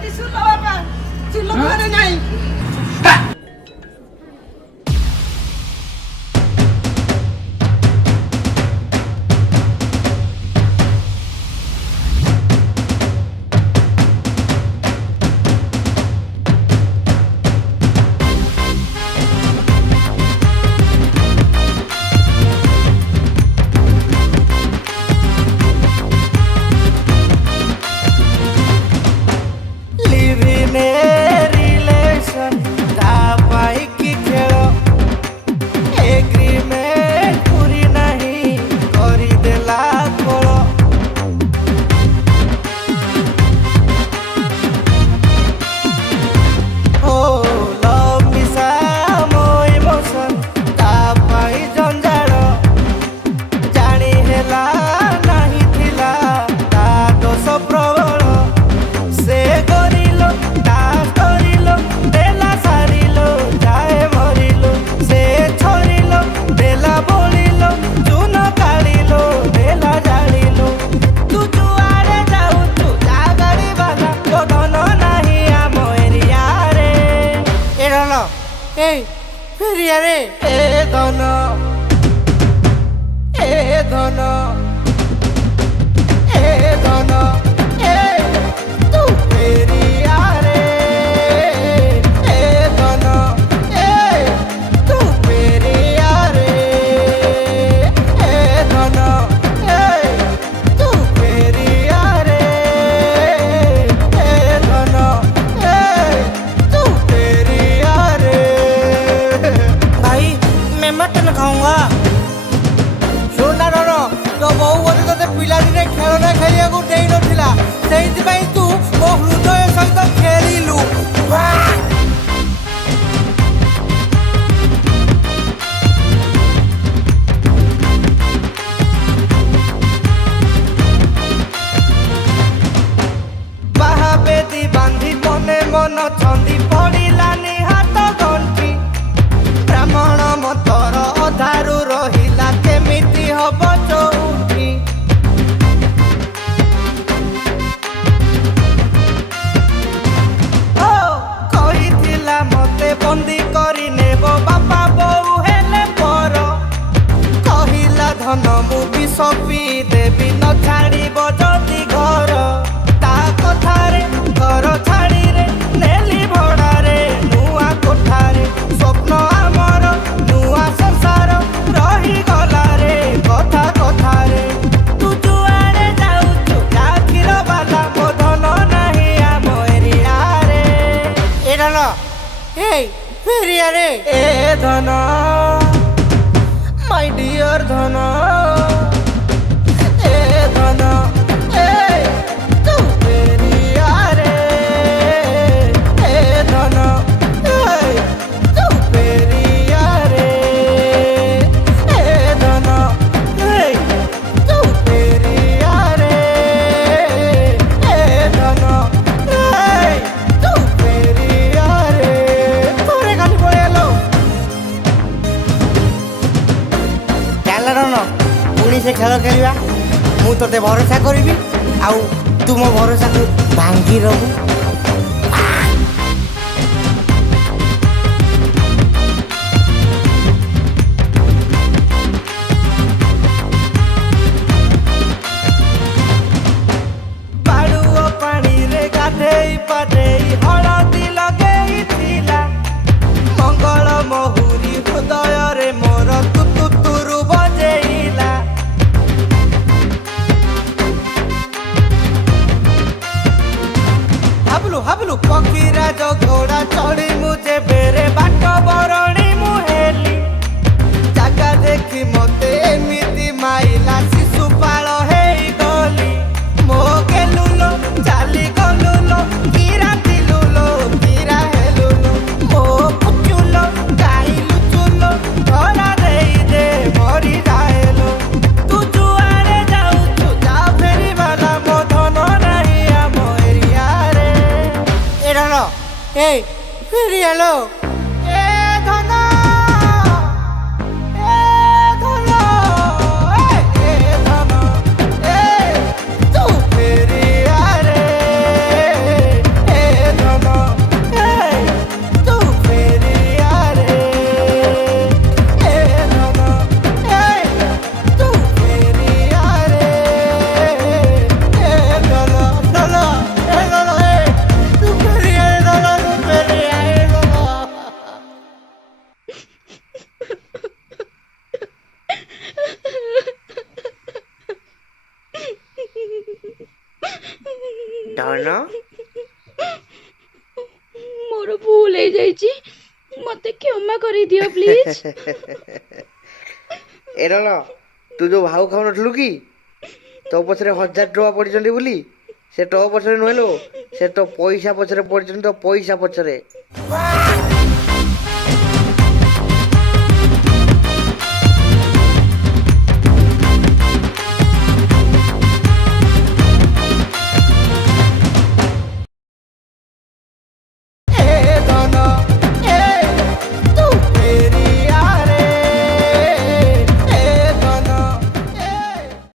ଏଠି ସୁଲ ବାପା ସୁଲ ଘରେ ନାହିଁ। से खेल खेलवा मु ते भरोसा करी आउ तुम भरोसा को भांगी रहू। हाबलू पकीरा जो घोड़ा चढ़ी मुझे बेरे बाट बरणी मुहेली जगह देखी मते एमिति माइला शिशुपाल हेई गली मो गेलुलो चाली गलुलो कीरा दिलुलो कीरा हेलुलो मो पुचुलो गाइलु चुलो धरा देई दे मरी जाएलो तू जुआरे जाऊ तू जा फेरी वाला मो धन नहीं आम एरिया रे एरालो ए फेरी हेलो ଧନ ମୋର ଭୁଲ ହେଇଯାଇଛି, ମତେ କ୍ଷମା କରିଦିଅ ପ୍ଲିଜ। ଏରଲ ତୁ ଯୋଉ ଭାଉ ଖାଉନଥିଲୁ କି ତୋ ପଛରେ 1000 ଟଙ୍କା ପଡ଼ିଛନ୍ତି ବୋଲି, ସେ ତୋ ପଛରେ ନୁହେଁ ଲୋ, ସେ ତୋ ପଇସା ପଛରେ ପଡ଼ିଛନ୍ତି, ତୋ ପଇସା ପଛରେ।